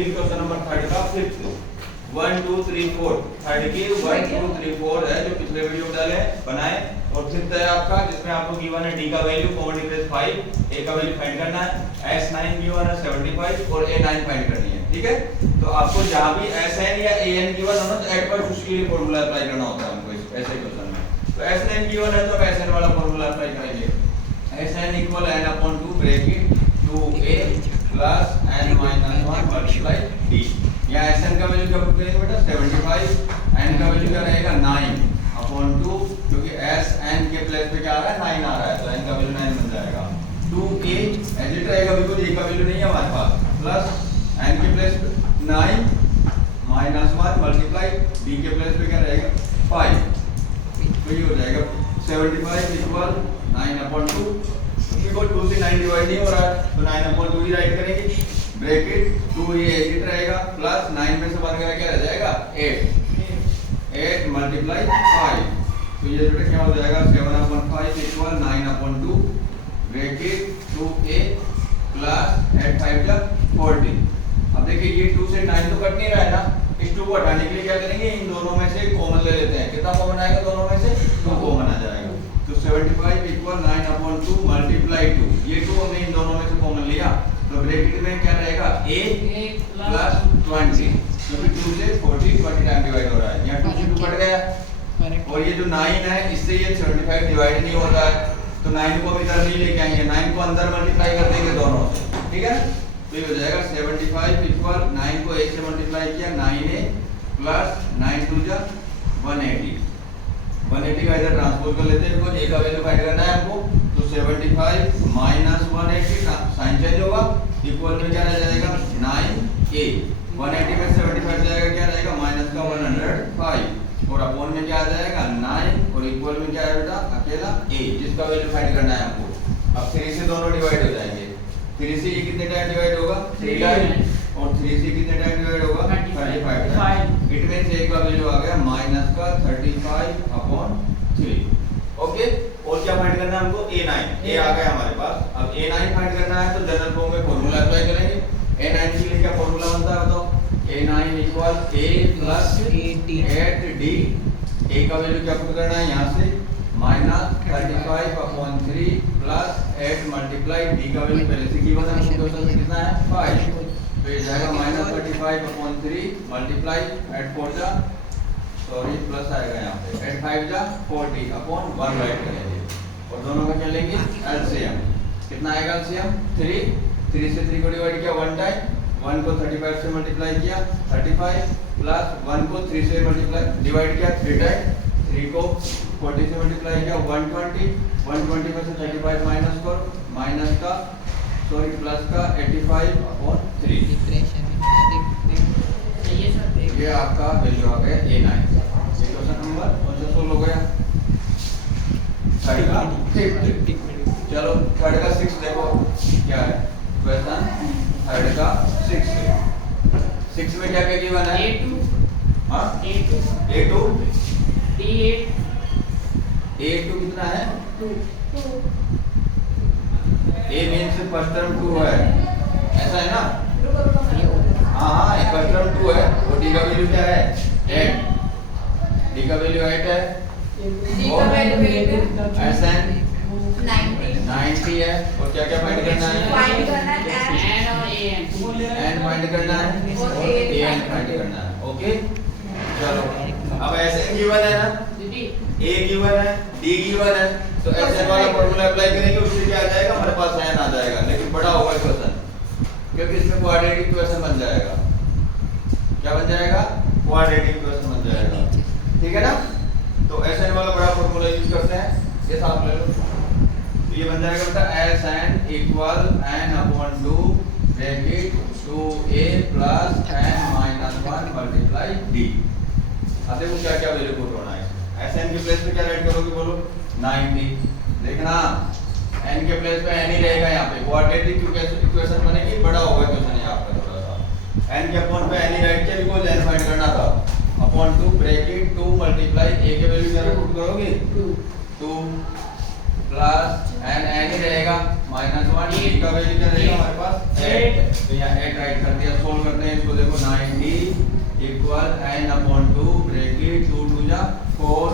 Only question number third का fifth 1 2 3 4 third के 1 2 3 4 है जो पिछले वीडियो में डाले बनाए। और फिफ्थ है आपका जिसमें आपको गिवन है डी का वैल्यू कॉमन डिफरेंस 5, ए का वैल्यू फाइंड करना है, S9 गिवन है 75 और A9 फाइंड करनी है। ठीक है, तो आपको जहां भी SN या AN गिवन हो ना तो एट पर उसके लिए फार्मूला अप्लाई करना होता है हमको ऐसे क्वेश्चन में। तो S9 गिवन है तो SN वाला फार्मूला अप्लाई करेंगे। SN equal n/2 bracket 2a plus n minus 1 multiply d। यहाँ SN का वैल्यू क्या पुट करेंगे बेटा 75, n का वैल्यू क्या रहेगा 9/2 क्योंकि SN के प्लेस पे क्या आ रहा है 9 आ रहा है तो n का वैल्यू 9 बन जाएगा। 2a एज इट रहेगा बिल्कुल, a का वैल्यू नहीं है हमारे पास, प्लस n के प्लेस पे 9 माइनस 1 मल्टीप्लाई d के प्लेस पे क्या रहेगा 5, तो ये हो जाएगा 75 इक्वल 9/2 क्योंकि कोई 2 से 9 डिवाइड नहीं हो रहा है तो 9/2 ही राइट करेंगे। ब्रैकेट 2 ये एडिट रहेगा प्लस 9 में से बन गया क्या रह जाएगा 8 मल्टीप्लाई 5, तो ये बेटा क्या हो जाएगा 7/5 इक्वल 9/2 ब्रैकेट 2a प्लस 8 5 जा 40। अब देखिए ये 2 से 9 तो कट नहीं रहा है ना, इस 2 को हटाने के लिए क्या करेंगे इन दोनों में से कॉमन ले लेते हैं। कितना कॉमन आएगा दोनों में से 2 कॉमन आ जाएगा, तो 75 इक्वल 9/2 मल्टीप्लाई 2, ये 2 हमने इन दोनों में से कॉमन लिया तो ब्रैकेट में क्या रहेगा a प्लस 20 क्योंकि 2 से 40 20 टाइम डिवाइड हो रहा है, यहाँ 2 से 2 कट गया और ये जो 9 है इससे ये 75 डिवाइड नहीं होता है तो 9 को हम इधर नहीं लेके आएंगे, 9 को अंदर मल्टीप्लाई कर देंगे दोनों से। ठीक है, तो ये हो जाएगा 75 इक्वल 9 को 1 से मल्टीप्लाई किया 9a प्लस 9 2 जा 180 का इधर ट्रांसपोज कर लेते हैं बिकॉज़ a का वैल्यू फाइंड करना है हमको, तो 75 माइनस 180 का साइन चेंज होगा इक्वल में क्या रह जाएगा 9a, 180 में 75 जाएगा क्या रहेगा माइनस का 105 और अपॉन में क्या आ जाएगा 9 और इक्वल में क्या है बेटा अकेला a जिसका वैल्यू फाइंड करना है हमको। अब 3 से दोनों डिवाइड हो जाएंगे, 3 से ये कितने टाइम डिवाइड होगा 3 टाइम और 3 से कितने टाइम डिवाइड होगा 35 टाइम, इट मींस a का वैल्यू आ गया माइनस का 35/3। ओके, और क्या फाइंड करना है हमको A9, a आ गया हमारे पास। अब A9 फाइंड करना है तो जनरल फॉर्म में फार्मूला अप्लाई करेंगे। A9 के लिए क्या फार्मूला बनता है बताओ, A9 equal a plus 8d, a का वैल्यू क्या पुट करना है यहाँ से माइनस 35/3 प्लस 8 मल्टीप्लाई d का वैल्यू पहले से गिवन है हमको क्वेश्चन में कितना है 5, तो ये जाएगा माइनस 35/3 मल्टीप्लाई 8 4 जा सॉरी प्लस आएगा यहाँ पे 8 5 जा 40 अपॉन 1 राइट करेंगे और दोनों का क्या लेंगे एलसीएम। कितना आएगा एलसीएम 3 से 3 को डिवाइड किया 1 टाइम, 1 को 35 से मल्टीप्लाई किया 35 प्लस 1 को 3 से मल्टीप्लाई डिवाइड किया 3 टाइम, 3 को 40 से मल्टीप्लाई किया 120 में से 35 माइनस करो माइनस का सॉरी प्लस का 85/3, ये आपका वैल्यू आ गया A9। ये क्वेश्चन नंबर कौन सा सोल्व हो गया थर्ड का फिफ्थ। चलो थर्ड का सिक्स देखो क्या है क्वेश्चन थर्ड का 6 में क्या क्या गिवन है A2 हां A2 A2 कितना है 2 A मींस फर्स्ट टर्म 2 है ऐसा है ना, हाँ फर्स्ट टर्म 2 है और d का वैल्यू क्या है 8, d का वैल्यू 8 है और SN 90 है और क्या क्या फाइंड करना है n फाइंड करना है और an फाइंड करना है। ओके चलो अब SN गिवन है ना, a गिवन है, d गिवन है तो SN वाला फार्मूला अप्लाई करेंगे उससे क्या आ जाएगा हमारे पास n आ जाएगा, लेकिन बड़ा होगा क्वेश्चन क्योंकि इसमें क्वाड्रेटिक क्वेश्चन बन जाएगा। क्या बन जाएगा क्वाड्रेटिक क्वेश्चन बन जाएगा, ठीक है ना। तो SN वाला बड़ा फार्मूला यूज करते हैं, ये साफ ले लो, तो ये बन जाएगा बेटा SN equal n/2 bracket 2a plus n minus 1 multiply d। अब देखो क्या क्या वैल्यू पुट होना है, SN के प्लेस पे क्या राइट करोगे बोलो 90, देखना n के प्लेस पे n ही रहेगा यहाँ पे, क्वाड्रेटिक इक्वेशन बनेगी बड़ा होगा क्वेश्चन यहाँ पे थोड़ा सा। n के अपॉन पे n ही राइट किया बिकॉज़ n फाइंड करना था, अपॉन 2 ब्रैकेट 2 मल्टीप्लाई a के वैल्यू क्या पुट करोगे 2 प्लस n ही रहेगा माइनस 1, d का वैल्यू क्या रहेगा हमारे पास 8, तो यहाँ 8 राइट कर दिया। सोल्व करते हैं इसको n/2 ब्रैकेट 2 2 जा 4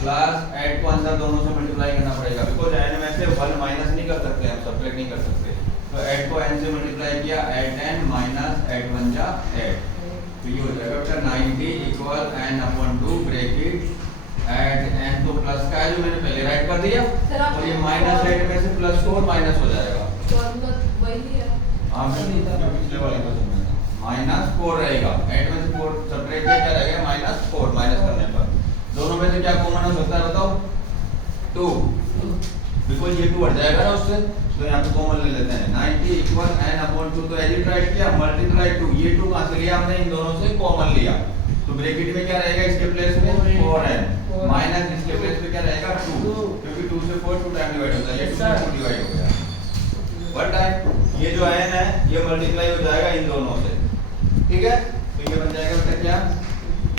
प्लस ऐड को अंदर दोनों से मल्टीप्लाई करना पड़ेगा बिकॉज n में से 1 माइनस नहीं कर सकते, हम सब्ट्रैक्ट नहीं कर सकते। तो ऐड को n से मल्टीप्लाई किया, ऐड n माइनस ऐड 1 जा ऐड, तो ये हो जाएगा बेटा 90 equal n/2 bracket add n तो प्लस का है जो मैंने पहले राइट कर दिया, और ये माइनस ऐड में से प्लस 4 माइनस हो जाएगा। हाँ पिछले वाले क्वेश्चन में -4 रहेगा, ऐड में से 4 सब्ट्रैक्ट किया, क्या रहेगा -4, माइनस करने पर दोनों में से क्या कॉमन हो सकता है बताओ? 2, बिकॉज ये 2 हट जाएगा ना उससे, तो यहाँ पे कॉमन ले लेते हैं। 90 इक्वल n/2 तो एडिट राइट किया, मल्टीप्लाई 2, ये 2 कहां से लिया हमने? इन दोनों से कॉमन लिया, तो ब्रैकेट में क्या रहेगा इसके प्लेस में 4n माइनस इसके प्लेस में क्या रहेगा 2, क्योंकि 2 से 4 2 टाइम डिवाइड होता है, ये 2 से 2 डिवाइड हो गया 1 टाइम। ये जो n है ये मल्टीप्लाई हो जाएगा इन दोनों से, ठीक है? तो ये बन जाएगा बेटा क्या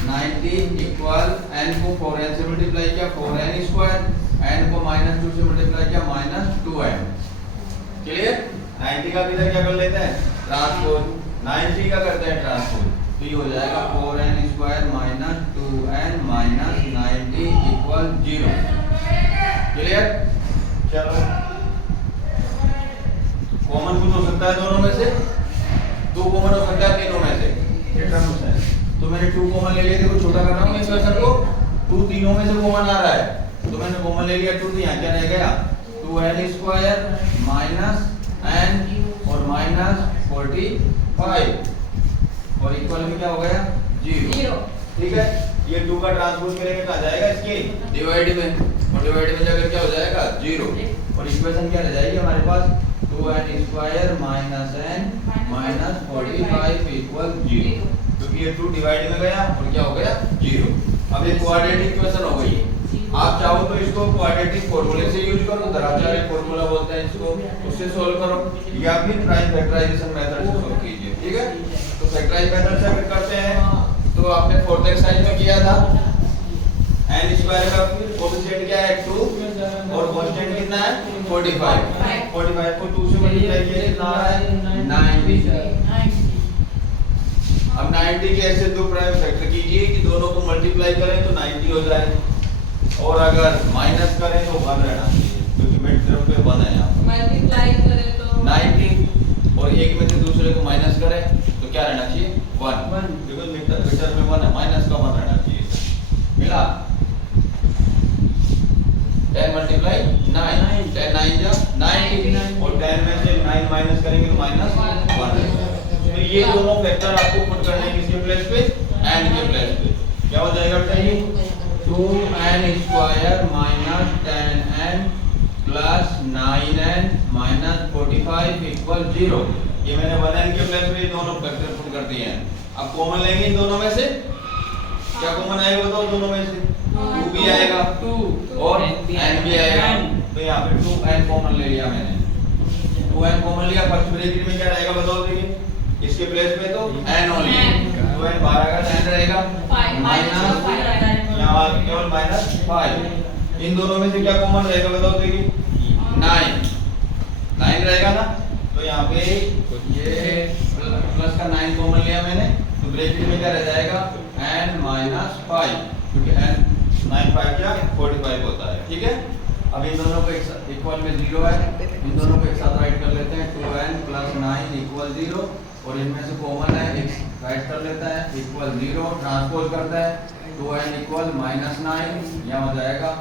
90 इक्वल n को 4n से मल्टीप्लाई किया 4n स्क्वायर, n को -2 से मल्टीप्लाई किया -2n। क्लियर? 90 का इधर क्या कर लेते हैं ट्रांसपोज, 90 का करते हैं ट्रांसपोज, तो ये हो जाएगा 4n square -2n minus 90 equal 0। Clear? चलो कॉमन कुछ हो सकता है दोनों में से, 2 कॉमन हो सकता है तीनों में से, ये टर्म्स है। तो मैंने 2 कॉमन ले लिया, देखो छोटा कर रहा हूं इक्वेशन को, 2 तीनों में से कॉमन आ रहा है, तो मैंने कॉमन ले लिया 2, तो यहाँ क्या रह गया 2n स्क्वायर माइनस n और माइनस 45 और इक्वल में क्या हो गया 0। ठीक है, ये 2 का ट्रांसपोज करेंगे तो आ जाएगा इसके डिवाइड में, और डिवाइड में जाकर क्या हो जाएगा 0, और इक्वेशन क्या रह जाएगी हमारे पास 2n square minus n minus 45 equal 0, क्योंकि ये 2 डिवाइड में गया और क्या हो गया 0। अब ये क्वाड्रेटिक इक्वेशन हो गई। आप चाहो तो इसको क्वाड्रेटिक फॉर्मूले से यूज करो, दराचार्य फॉर्मूला बोलते हैं इसको, उससे सॉल्व करो, या फिर प्राइम फैक्टराइजेशन मेथड से सॉल्व कीजिए। ठीक है, तो फैक्टराइज मेथड से अगर करते हैं तो आपने फोर्थ एक्सरसाइज में किया था, n स्क्वायर का कोएफिशिएंट क्या है 2 और कांस्टेंट कितना है 45 को 2 से मल्टीप्लाई किया कितना आ रहा है 90। अब 90 के ऐसे दो प्राइम फैक्टर कीजिए कि दोनों को मल्टीप्लाई करें तो 90 हो जाए, और अगर माइनस करें तो 1 रहना चाहिए, क्योंकि मिड टर्म पे 1 है यहाँ मल्टीप्लाई करें तो 90 और एक में से दूसरे को माइनस करें तो क्या रहना चाहिए 1, बिकॉज़ मिड टर्म में 1 है, माइनस का 1 रहना चाहिए। मिला 10 मल्टीप्लाई 9, 10 9 जा 90, और 10 में से 9 माइनस करेंगे तो -1। तो ये दोनों फैक्टर आपको पुट करने हैं किसके प्लेस पे n के प्लेस पे, क्या हो जाएगा बेटा ये 2n square minus 10n plus 9n minus 45 equal 0। ये मैंने 1n के प्लेस पे ये दोनों फैक्टर पुट कर दिए हैं। अब कॉमन लेंगे इन दोनों में से, क्या कॉमन आएगा बताओ दोनों में से 2 भी आएगा 2 और n भी आएगा, तो यहाँ पे 2n कॉमन ले लिया मैंने, 2n कॉमन लिया, फर्स्ट ब्रैकेट में क्या रहेगा बताओ देखिए, इसके प्लेस पे तो n ओनली, तो n बाहर आएगा n रहेगा माइनस, यहाँ केवल -5, इन दोनों में से क्या कॉमन रहेगा बताओ देखिए 9 रहेगा ना, तो यहाँ पे ये प्लस का 9 कॉमन लिया मैंने, तो ब्रैकेट में क्या रह जाएगा n -5, क्योंकि n 9 5 क्या 45 होता है। ठीक है, अब इन दोनों को इक्वल में 0 है, इन दोनों को एक साथ राइट कर लेते हैं 2n प्लस 9 इक्वल 0, और इनमें से कॉमन है एक राइट कर लेता है इक्वल 0, ट्रांसपोज करता है 2n इक्वल -9, यहाँ हो जाएगा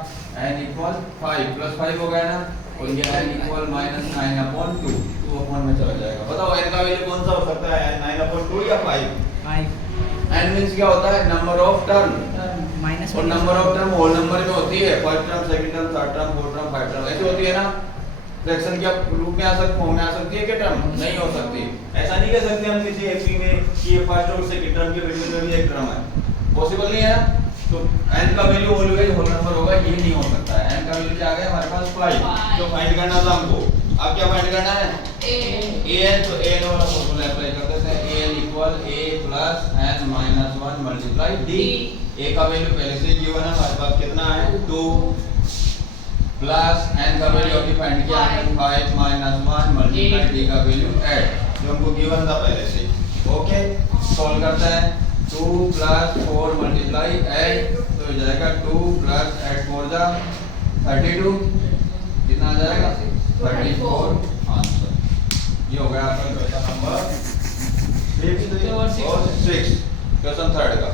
n इक्वल 5 प्लस 5 हो गया ना, और ये n इक्वल -9/2, 2 में चला जाएगा। बताओ n का वैल्यू कौन सा हो सकता है 9/2 या 5? n मींस क्या होता है नंबर ऑफ टर्म, और number of term whole number में होती है, first term second term third term fourth term five term ऐसे होती है ना। फ्रैक्शन क्या रूप में आ सकती, फॉर्म में आ सकती है क्या टर्म? नहीं हो सकती। ऐसा नहीं कह सकते हम किसी एपी में कि ये फर्स्ट और सेकंड टर्म के बीच में भी एक टर्म है, पॉसिबल नहीं है ना। तो n का वैल्यू ऑलवेज होल नंबर होगा, ये नहीं हो सकता है। n का वैल्यू क्या आ गया हमारे पास 5, तो फाइंड करना था हमको। अब क्या फाइंड करना है an, तो an वाला फॉर्मूला अप्लाई कर देते हैं, an equal a plus n minus 1 multiply d। a का वैल्यू पहले से गिवन है हमारे पास, कितना है 2 प्लस n का वैल्यू अभी फाइंड किया है 5 माइनस 1 मल्टीप्लाई d का वैल्यू 8, जो हमको गिवन था पहले से। ओके, सॉल्व करते हैं, 2 प्लस 4 मल्टीप्लाई 8 तो हो जाएगा 2 प्लस 8 4 जा 32 कितना आ जाएगा 34 आंसर। ये हो गया आपका क्वेश्चन नंबर 5 और 6 क्वेश्चन थर्ड का।